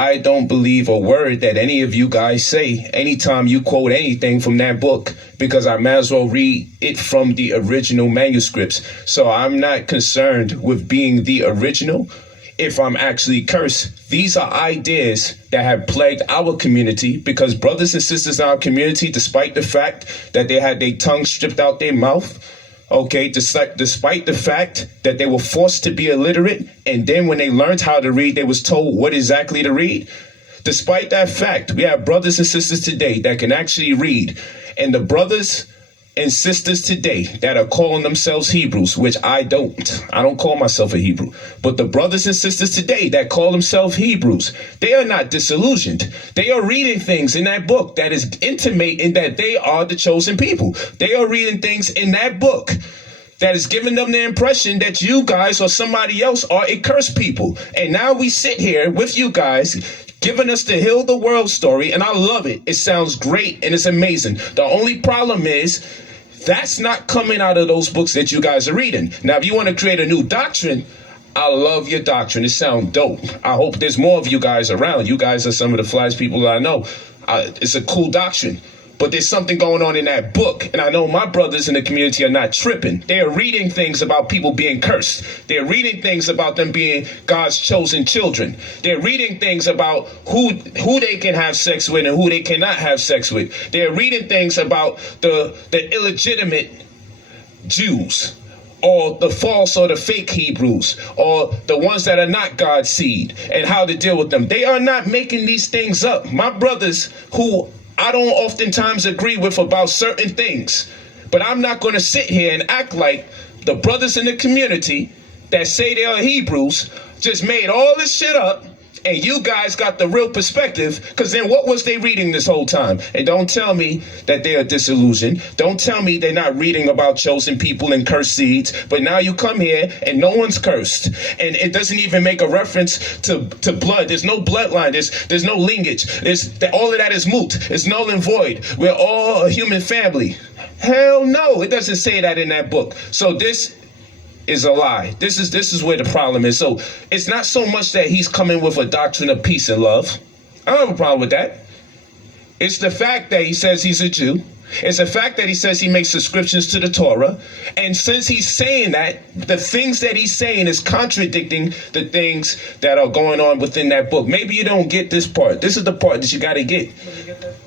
I don't believe a word that any of you guys say anytime you quote anything from that book, because I might as well read it from the original manuscripts. So I'm not concerned with being the original if I'm actually cursed. These are ideas that have plagued our community, because brothers and sisters in our community, despite the fact that they had their tongue stripped out their mouth, okay, despite the fact that they were forced to be illiterate, and then when they learned how to read, they was told what exactly to read. Despite that fact, we have brothers and sisters today that can actually read. And the brothers and sisters today that are calling themselves Hebrews, which I don't call myself a Hebrew, but the brothers and sisters today that call themselves Hebrews, they are not disillusioned. They are reading things in that book that is intimating that they are the chosen people. They are reading things in that book that is giving them the impression that you guys or somebody else are a cursed people. And now we sit here with you guys giving us the heal the world story, and I love it. It sounds great and it's amazing. The only problem is that's not coming out of those books that you guys are reading. Now, if you want to create a new doctrine, I love your doctrine. It sounds dope. I hope there's more of you guys around. You guys are some of the flyest people that I know. It's a cool doctrine. But there's something going on in that book. And I know my brothers in the community are not tripping. They are reading things about people being cursed. They're reading things about them being God's chosen children. They're reading things about who they can have sex with and who they cannot have sex with. They're reading things about the illegitimate Jews, or the false or the fake Hebrews, or the ones that are not God's seed, and how to deal with them. They are not making these things up. My brothers, who I don't oftentimes agree with about certain things, but I'm not going to sit here and act like the brothers in the community that say they are Hebrews just made all this shit up, and you guys got the real perspective, because then what was they reading this whole time? And don't tell me that they are disillusioned. Don't tell me they're not reading about chosen people and cursed seeds. But now you come here and no one's cursed. And it doesn't even make a reference to blood. There's no bloodline. There's no lineage. All of that is moot. It's null and void. We're all a human family. Hell no, it doesn't say that in that book. So this is a lie. This is where the problem is. So it's not so much that he's coming with a doctrine of peace and love. I don't have a problem with that. It's the fact that he says he's a Jew. It's the fact that he says he makes subscriptions to the Torah. And since he's saying that, the things that he's saying is contradicting the things that are going on within that book. Maybe you don't get this part. This is the part that you got to get.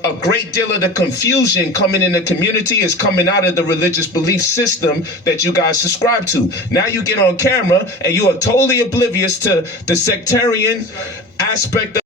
A great deal of the confusion coming in the community is coming out of the religious belief system that you guys subscribe to. Now you get on camera and you are totally oblivious to the sectarian aspect of